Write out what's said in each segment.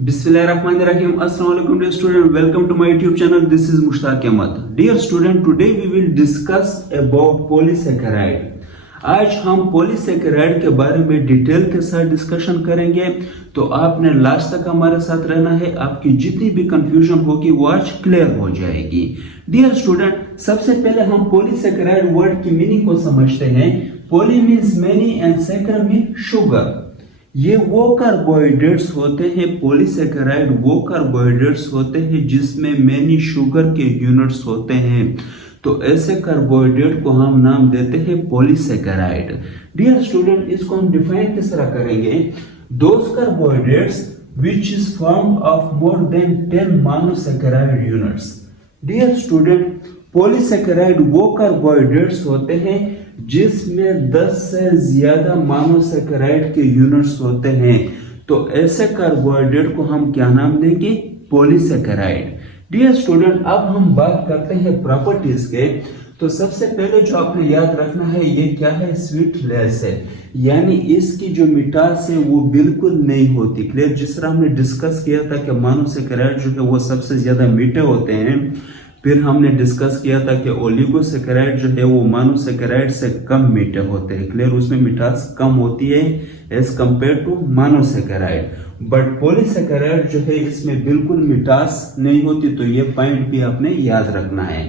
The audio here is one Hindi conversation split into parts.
Bismillahirrahmanirrahim. Assalamu alaikum dear student. Welcome to my YouTube channel. This is Mushtaq Ahmad. Dear student, today we will discuss about polysaccharide. आज हम पॉलीसैकेराइड के बारे में डिटेल के साथ डिस्कशन करेंगे, तो आपने लास्ट तक हमारे साथ रहना है। आपकी जितनी भी कंफ्यूजन होगी वो आज क्लियर हो जाएगी। डियर स्टूडेंट, सबसे पहले हम पॉलीसैकेराइड वर्ड की मीनिंग को समझते हैं। Poly means many and सैकर mean sugar. ये वो कार्बोहाइड्रेट्स होते हैं, पॉलीसैकेराइड वो कार्बोहाइड्रेट्स होते हैं जिसमें मेनी शुगर के यूनिट्स होते हैं, तो ऐसे कार्बोहाइड्रेट को हम नाम देते हैं पॉलीसैकेराइड। डियर स्टूडेंट, इसको हम डिफाइन किस तरह करेंगे? Those carbohydrates which is form of more than 10 monosaccharide units. Dear student, polysaccharide वो कार्बोहाइड्रेट्स होते हैं जिसमें 10 से ज्यादा मोनोसैकेराइड के यूनिट्स होते हैं, तो ऐसे कार्बोहाइड्रेट को हम क्या नाम देंगे? पॉलीसैकेराइड। डियर स्टूडेंट, अब हम बात करते हैं प्रॉपर्टीज के। तो सबसे पहले जो आपने याद रखना है, ये क्या है? स्वीटलेस है, यानी इसकी जो मिठास है वो बिल्कुल नहीं होती। क्लियर? जिस तरह हमने डिस्कस किया था कि मोनोसैकेराइड जो है वो सबसे ज्यादा मीठे होते हैं, फिर हमने डिस्कस किया था कि ओलिगोसैकेराइड जो है वो मोनोसैकेराइड से कम मीठे होते हैं। क्लियर? उसमें मिठास कम होती है as compare to monosaccharide. But polysaccharide जो है इसमें बिल्कुल मिठास नहीं होती, तो ये पॉइंट भी आपने याद रखना है।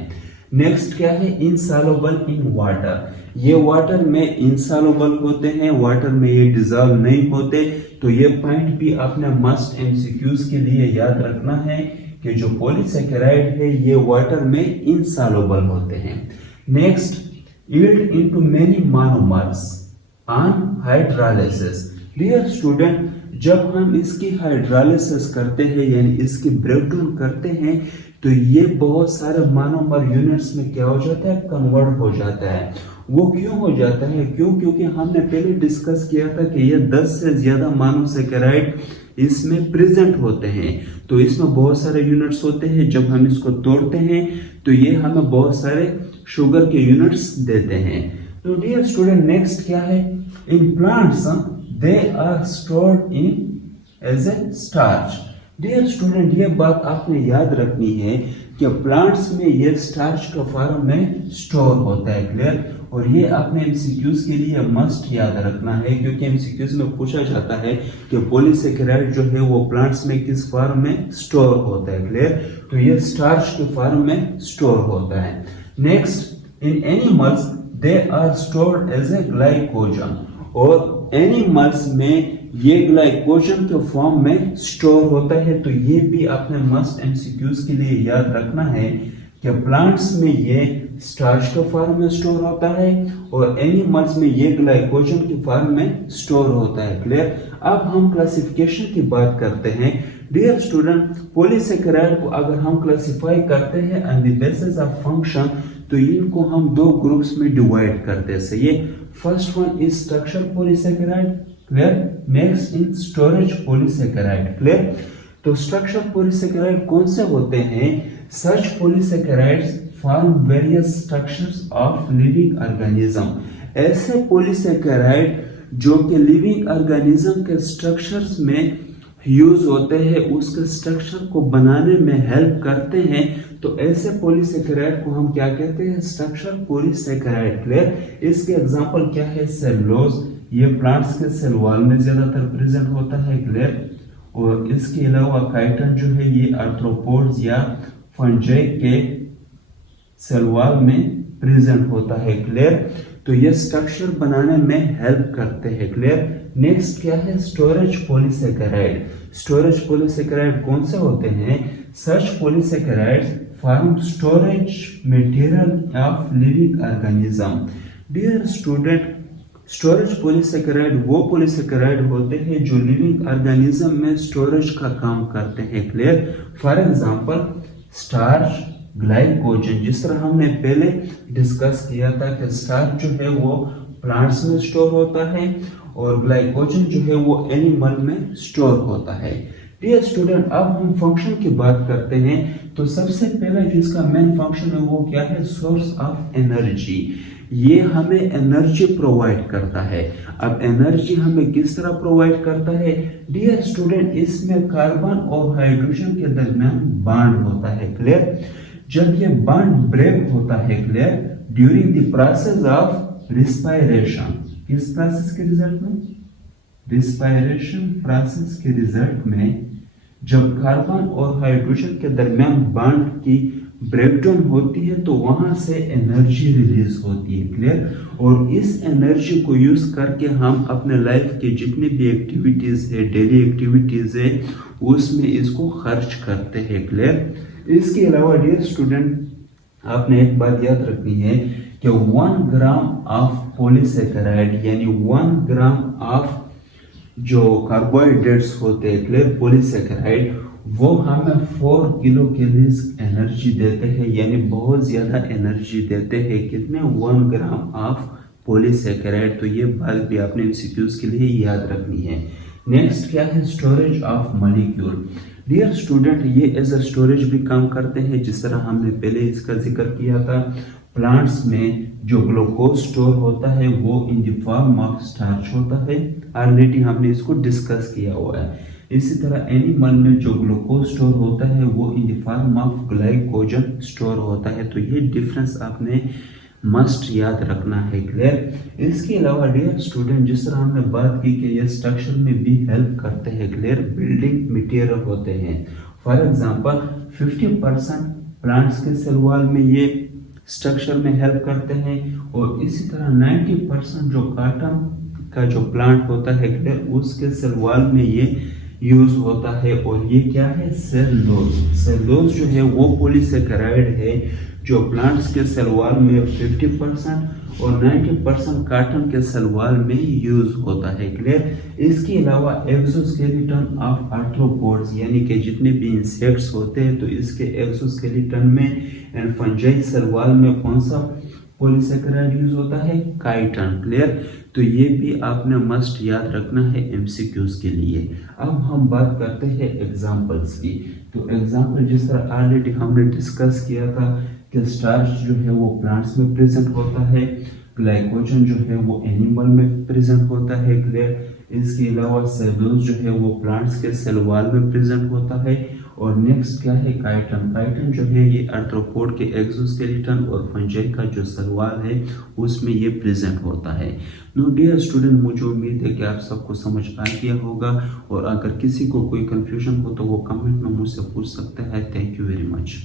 नेक्स्ट क्या है? Insoluble in water. ये वाटर में इनसॉल्युबल होते हैं, वाटर में ये डिजॉल्व नहीं होते, तो ये पॉइंट भी आपने मस्ट एमसीक्यूज के लिए याद रखना है कि जो पॉलीसैकेराइड है ये वाटर में इनसॉल्युबल होते हैं। Next, yield into many monomers on hydrolysis. Dear student, जब हम इसकी हाइड्रोलाइसिस करते हैं यानी इसकी ब्रेकडाउन करते हैं, तो ये बहुत सारे मोनोमर यूनिट्स में क्या हो जाता है? कन्वर्ट हो जाता है। वो क्यों हो जाता है? क्योंकि हमने पहले डिस्कस किया था कि ये 10 से ज्यादा मोनोसैकेराइड इसमें प्रेजेंट होते हैं, तो इसमें बहुत सारे यूनिट्स होते हैं। जब हम इसको तोड़ते हैं तो ये हमें बहुत सारे शुगर के यूनिट्स देते हैं। तो डियर स्टूडेंट, नेक्स्ट क्या है? In plants they are stored in as a starch. Dear student, ये बात आपने याद रखनी है कि प्लांट्स में ये स्टार्च का फॉर्म में स्टोर होता है। क्लियर? और ये आपने एमसीक्यूज के लिए मस्ट याद रखना है, क्योंकि एमसीक्यूज में पूछा जाता है कि पॉलीसैकेराइड जो है वो प्लांट्स में किस फॉर्म में स्टोर होता है। क्लियर? तो ये स्टार्च के फॉर्म में स्टोर होता है। Next, in animals they are stored as a glycogen. और एनिमल्स में ये ग्लाइकोजन के फॉर्म में स्टोर होता है, तो ये भी आपने मस्ट एमसीक्यूज के लिए याद रखना है कि प्लांट्स में ये स्टार्च के फॉर्म में स्टोर होता है और एनिमल्स में ये ग्लाइकोजन के फॉर्म में स्टोर होता है। क्लियर? अब हम क्लासिफिकेशन की बात करते हैं। डियर स्टूडेंट, पॉलीसैकेराइड को अगर हम क्लासिफाई करते हैं on the basis of function, तो इनको हम दो ग्रुप्स में डिवाइड करते हैं। सही? First one is structure polysaccharide. Clear? Next in storage polysaccharide. Clear? तो स्ट्रक्चर पॉलीसैकेराइड कौन से होते हैं? Such polysaccharides form various structures of living organism. ऐसे पॉलीसैकेराइड जो कि लिविंग ऑर्गेनिज्म के स्ट्रक्चर्स में यूज होते हैं, उसके स्ट्रक्चर को बनाने में हेल्प करते हैं, तो ऐसे पॉलीसैकेराइड को हम क्या कहते हैं? Structure polysaccharide. क्लियर? इसके एग्जांपल क्या है? सेलुलोज, ये प्लांट्स के सेल वॉल में ज्यादातर प्रेजेंट होता है। क्लियर? और इसके अलावा काइटन जो है ये आर्थ्रोपोड्स या फंजाई के सेल वॉल में प्रेजेंट होता है। क्लियर? तो ये स्ट्रक्चर बनाने में हेल्प करते हैं। क्लियर? नेक्स्ट क्या है? Storage polysaccharide. स्टोरेज पॉलीसैकेराइड कौन से होते हैं? Such polysaccharides form storage material of living organism. Dear student, storage polysaccharide वो पॉलीसैकेराइड होते हैं जो लिविंग ऑर्गेनिज्म में स्टोरेज का काम करते हैं। Clear? For example starch, glycogen, जिस तरह हमने पहले डिस्कस किया था कि स्टार्च जो है वो प्लांट्स में स्टोर होता है और ग्लाइकोजन जो है वो एनिमल में स्टोर होता है। डियर स्टूडेंट, अब हम फंक्शन की बात करते हैं। तो सबसे पहले जो इसका मेन फंक्शन है वो क्या है? Source of energy. ये हमें एनर्जी प्रोवाइड करता है। अब एनर्जी हमें किस तरह प्रोवाइड करता है? डियर स्टूडेंट, इसमें कार्बन और हाइड्रोजन के दरमियान बॉन्ड होता है। क्लियर? जब ये बॉन्ड ब्रेक होता है, clear, during the process of respiration, किस प्रोसेस के रिजल्ट में? रिस्पायरेशन प्रोसेस के रिजल्ट में जब कार्बन और हाइड्रोजन के दरमियान बॉन्ड की ब्रेकडाउन होती है तो वहां से एनर्जी रिलीज होती है। क्लियर? और इस एनर्जी को यूज करके हम अपने लाइफ के जितने भी एक्टिविटीज है, डेली एक्टिविटीज है, उसमें इसको खर्च करते हैं। क्लियर? इसके अलावा डियर स्टूडेंट, आपने एक बात याद रखनी है कि 1 ग्राम ऑफ पॉलीसेकेराइड यानी 1 ग्राम ऑफ जो कार्बोहाइड्रेट्स होते हैं, क्लियर, पॉलीसेकेराइड, वो हमें 4 किलो कैलोरीज एनर्जी देते हैं, यानी बहुत ज्यादा एनर्जी देते हैं। कितने? 1 ग्राम ऑफ पॉलीसेकेराइड। तो ये बात भी आपने एमसीक्यूज के लिए याद रखनी है। नेक्स्ट क्या है? Storage of molecule. Dear student, ये एज अ स्टोरेज भी काम करते हैं, जिस तरह हमने पहले इसका जिक्र किया था। प्लांट्स में जो ग्लूकोज स्टोर होता है वो in the form of starch होता है, ऑलरेडी हमने इसको डिस्कस किया हुआ है। इसी तरह एनिमल में जो ग्लूकोज स्टोर होता है वो in the form of glycogen store होता है। तो ये डिफरेंस आपने मस्ट याद रखना है। क्लियर? इसके अलावा डियर स्टूडेंट, जिस तरह हमने बात की कि ये स्ट्रक्चर में भी हेल्प करते हैं, क्लियर, बिल्डिंग मटेरियल होते हैं। फॉर एग्जांपल 50% प्लांट्स के सेल वॉल में ये स्ट्रक्चर में हेल्प करते हैं, और इसी तरह 90% जो कॉटन का जो प्लांट होता है, क्लियर, उसके सेल वॉल में ये यूज होता है। और ये क्या है? सेलुलोज। सेलुलोज जो है वो पॉलीसेकेराइड है जो प्लांट्स के सेल वॉल में 50% और 90% कॉटन के सेल वॉल में यूज होता है। क्लियर? इसके अलावा एक्सोस्केलेटन ऑफ आर्थ्रोपोड्स यानी कि जितने भी इंसेक्ट्स होते हैं, तो इसके एक्सोस्केलेटन में एंड फंजाई सेल वॉल में कौन सा पॉलीसेकेराइड यूज होता है? काइटिन। क्लियर? तो ये भी आपने मस्ट याद रखना है एमसीक्यूज के लिए। अब हम बात करते हैं एग्जांपल्स की। तो एग्जांपल जिस तरह ऑलरेडी हमने डिस्कस किया था कि स्टार्च जो है वो प्लांट्स में प्रेजेंट होता है, ग्लाइकोजन जो है वो एनिमल में प्रेजेंट होता है। क्लियर? इसके अलावा सेलुलोज जो है वो प्लांट्स के सेल वॉल में प्रेजेंट होता है। और नेक्स्ट क्या है? काइटिन। काइटिन जो है ये आर्थ्रोपोड के एक्सोस्केलेटन और फंजाई का जो सेल वॉल है उसमें ये प्रेजेंट होता है। नो डियर स्टूडेंट, मुझे उम्मीद है कि आप सबको समझ आ गया होगा, और अगर किसी को कोई कंफ्यूजन हो तो वो कमेंट में मुझसे पूछ सकते हैं। Thank you very much.